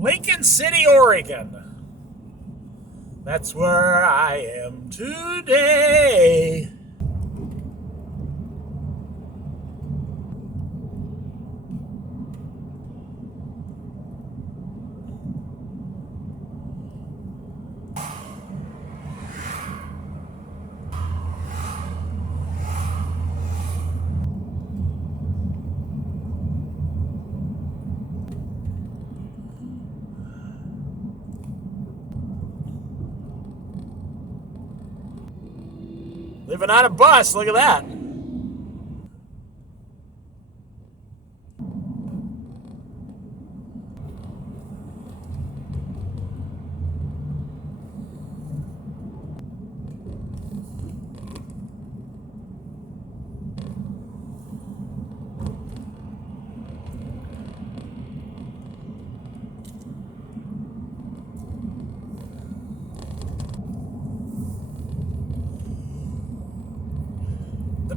Lincoln City, Oregon. That's where I am today. Living on a bus, look at that.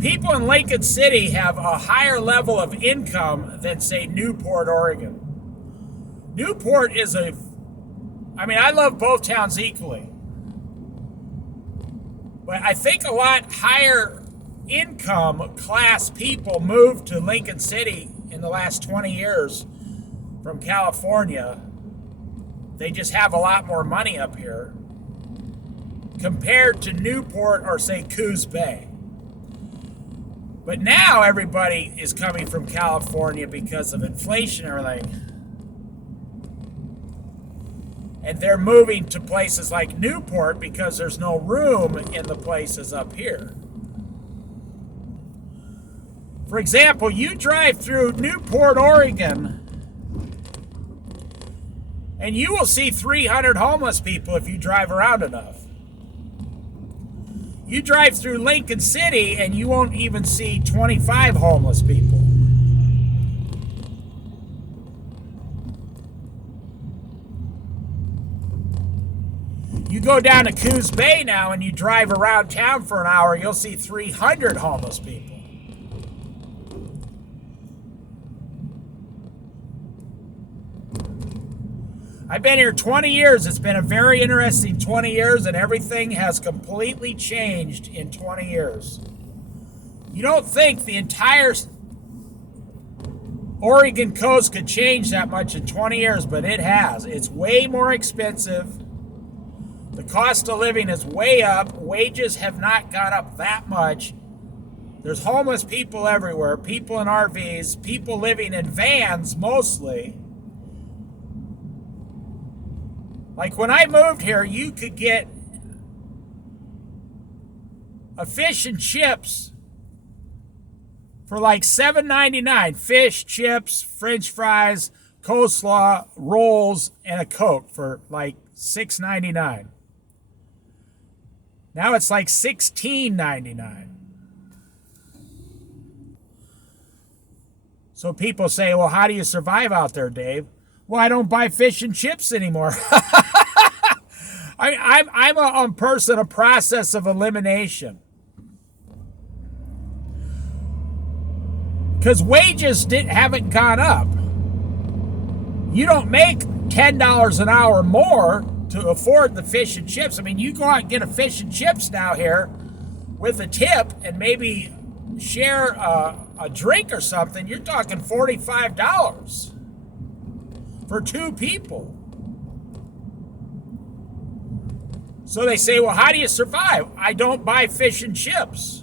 People in Lincoln City have a higher level of income than, say, Newport, Oregon. Newport is I love both towns equally. But I think a lot higher income class people moved to Lincoln City in the last 20 years from California. They just have a lot more money up here compared to Newport or, say, Coos Bay. But now everybody is coming from California because of inflation and everything. And they're moving to places like Newport because there's no room in the places up here. For example, you drive through Newport, Oregon, and you will see 300 homeless people if you drive around enough. You drive through Lincoln City and you won't even see 25 homeless people. You go down to Coos Bay now and you drive around town for an hour, you'll see 300 homeless people. I've been here 20 years. It's been a very interesting 20 years, and everything has completely changed in 20 years. You don't think the entire Oregon coast could change that much in 20 years, but it has. It's way more expensive. The cost of living is way up. Wages have not gone up that much. There's homeless people everywhere, people in RVs, people living in vans mostly. Like when I moved here, you could get a fish and chips for like $7.99. Fish, chips, French fries, coleslaw, rolls, and a Coke for like $6.99. Now it's like $16.99. So people say, well, how do you survive out there, Dave? Well, I don't buy fish and chips anymore. I'm a person, a process of elimination. Because wages haven't gone up. You don't make $10 an hour more to afford the fish and chips. I mean, you go out and get a fish and chips now here with a tip and maybe share a drink or something. You're talking $45 for two people. So they say, well, how do you survive? I don't buy fish and chips.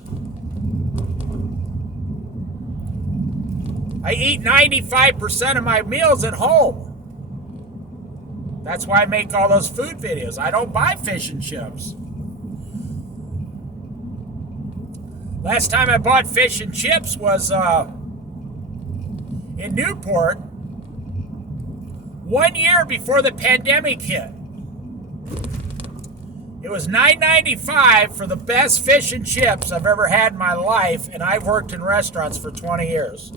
I eat 95% of my meals at home. That's why I make all those food videos. I don't buy fish and chips. Last time I bought fish and chips was in Newport, 1 year before the pandemic hit. It was $9.95 for the best fish and chips I've ever had in my life, and I've worked in restaurants for 20 years.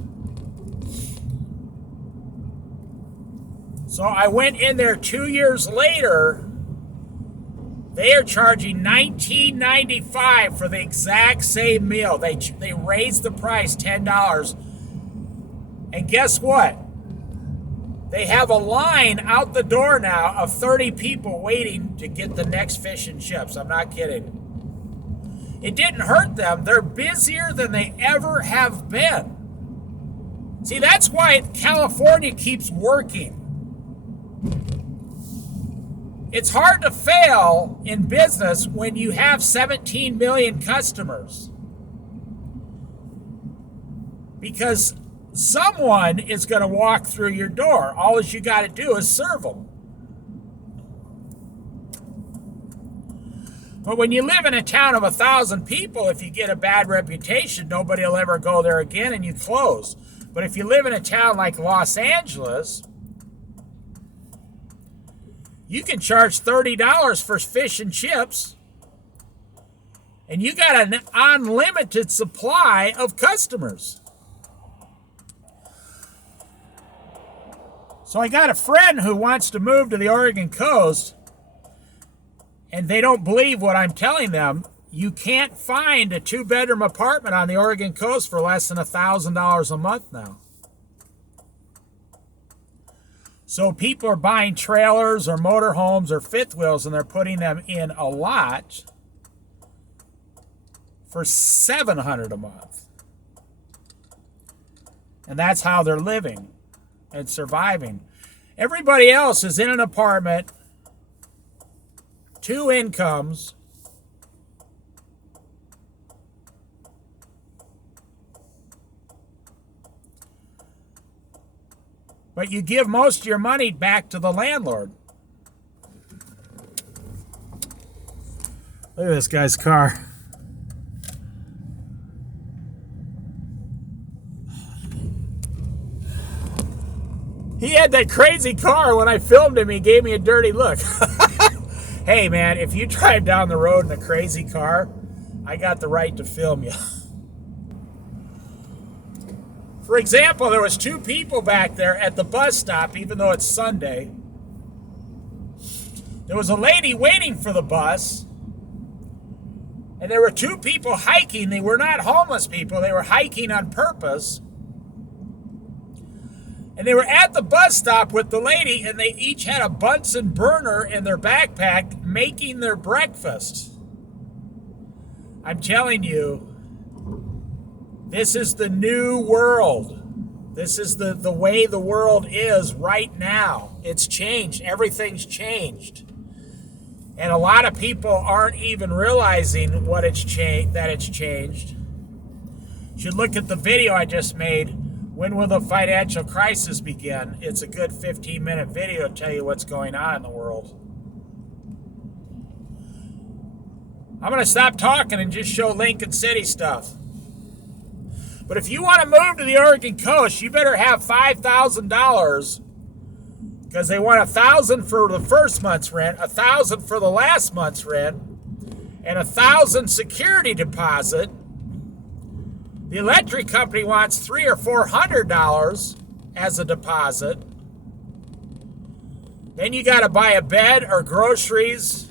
So I went in there 2 years later. They are charging $19.95 for the exact same meal. They raised the price $10. And guess what? They have a line out the door now of 30 people waiting to get the next fish and chips. I'm not kidding. It didn't hurt them. They're busier than they ever have been. See, that's why California keeps working. It's hard to fail in business when you have 17 million customers. Because someone is going to walk through your door. All you got to do is serve them. But when you live in a town of 1,000 people, if you get a bad reputation, nobody will ever go there again and you close. But if you live in a town like Los Angeles, you can charge $30 for fish and chips, and you got an unlimited supply of customers. So I got a friend who wants to move to the Oregon coast, and they don't believe what I'm telling them. You can't find a 2-bedroom apartment on the Oregon coast for less than $1,000 a month now. So people are buying trailers or motorhomes or fifth wheels, and they're putting them in a lot for $700 a month. And that's how they're living and surviving. Everybody else is in an apartment, 2 incomes, but you give most of your money back to the landlord. Look at this guy's car. He had that crazy car. When I filmed him, he gave me a dirty look. Hey, man, if you drive down the road in a crazy car, I got the right to film you. For example, there was 2 people back there at the bus stop, even though it's Sunday. There was a lady waiting for the bus, and there were 2 people hiking. They were not homeless people. They were hiking on purpose. And they were at the bus stop with the lady, and they each had a Bunsen burner in their backpack making their breakfast. I'm telling you, this is the new world. This is the way the world is right now. It's changed. Everything's changed. And a lot of people aren't even realizing what it's changed, that it's changed. You should look at the video I just made, When Will the Financial Crisis Begin? It's a good 15-minute video to tell you what's going on in the world. I'm going to stop talking and just show Lincoln City stuff. But if you want to move to the Oregon coast, you better have $5,000, because they want $1,000 for the first month's rent, $1,000 for the last month's rent, and $1,000 security deposit. The electric company wants $300 or $400 as a deposit. Then you got to buy a bed or groceries.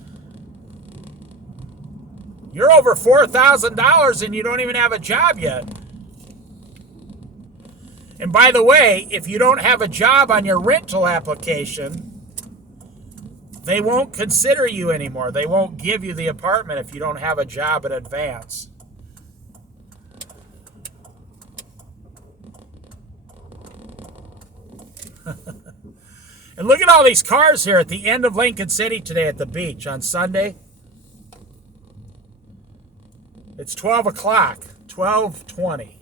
You're over $4,000 and you don't even have a job yet. And by the way, if you don't have a job on your rental application, they won't consider you anymore. They won't give you the apartment if you don't have a job in advance. And look at all these cars here at the end of Lincoln City today at the beach on Sunday. It's 12 o'clock, 12:20.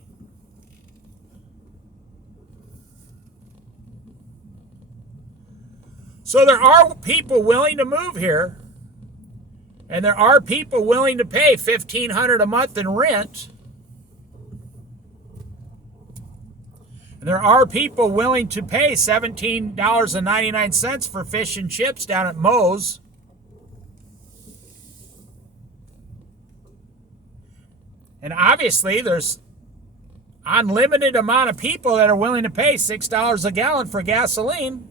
So there are people willing to move here, and there are people willing to pay $1,500 a month in rent. And there are people willing to pay $17.99 for fish and chips down at Moe's. And obviously there's unlimited amount of people that are willing to pay $6 a gallon for gasoline.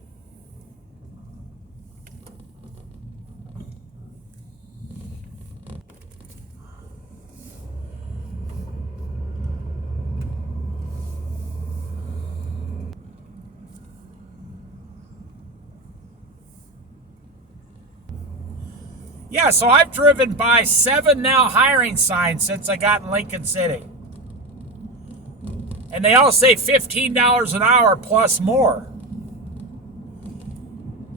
Yeah, so I've driven by 7 now hiring signs since I got in Lincoln City. And they all say $15 an hour plus more.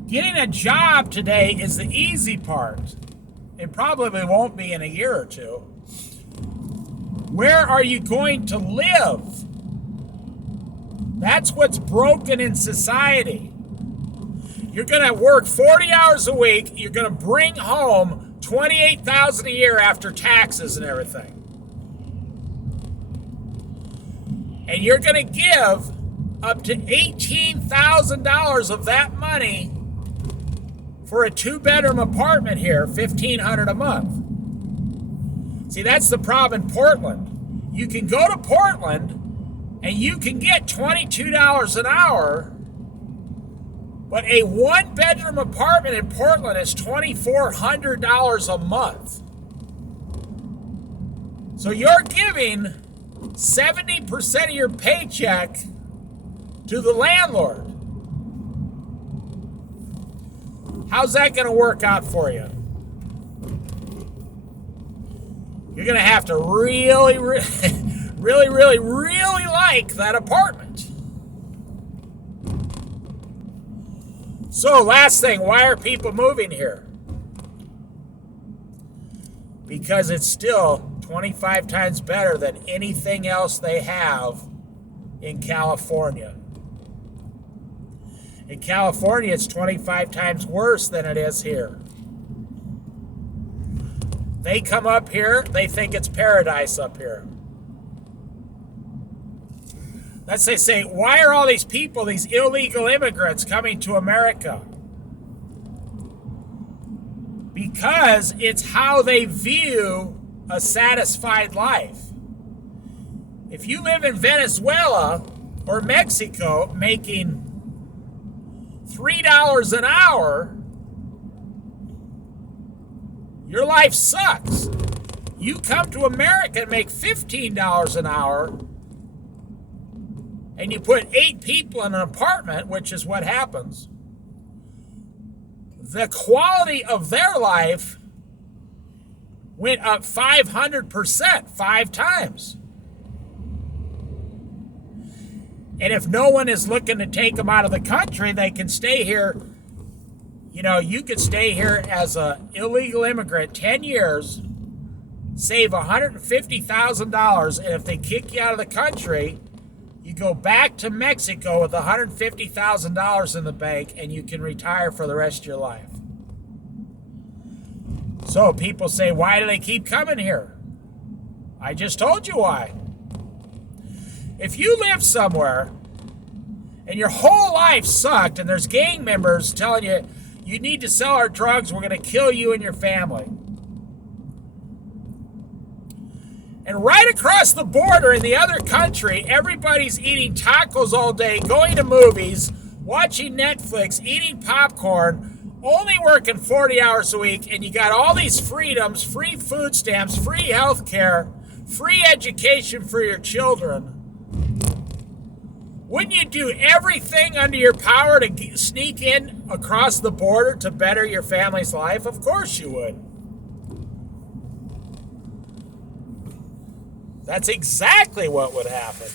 Getting a job today is the easy part. It probably won't be in a year or two. Where are you going to live? That's what's broken in society. You're going to work 40 hours a week. You're going to bring home $28,000 a year after taxes and everything. And you're going to give up to $18,000 of that money for a 2-bedroom apartment here, $1,500 a month. See, that's the problem in Portland. You can go to Portland and you can get $22 an hour, but a 1-bedroom apartment in Portland is $2,400 a month. So you're giving 70% of your paycheck to the landlord. How's that going to work out for you? You're going to have to really like that apartment. So, last thing, why are people moving here? Because it's still 25 times better than anything else they have in California. In California, it's 25 times worse than it is here. They come up here, they think it's paradise up here. Let's say, why are all these people, these illegal immigrants, coming to America? Because it's how they view a satisfied life. If you live in Venezuela or Mexico making $3 an hour, your life sucks. You come to America and make $15 an hour, and you put 8 people in an apartment, which is what happens. The quality of their life went up 500%, 5 times. And if no one is looking to take them out of the country, they can stay here. You know, you could stay here as an illegal immigrant 10 years, save $150,000, and if they kick you out of the country, you go back to Mexico with $150,000 in the bank, and you can retire for the rest of your life. So people say, why do they keep coming here? I just told you why. If you live somewhere and your whole life sucked and there's gang members telling you, you need to sell our drugs, we're going to kill you and your family. And right across the border in the other country, everybody's eating tacos all day, going to movies, watching Netflix, eating popcorn, only working 40 hours a week, and you got all these freedoms, free food stamps, free health care, free education for your children. Wouldn't you do everything under your power to sneak in across the border to better your family's life? Of course you would. That's exactly what would happen.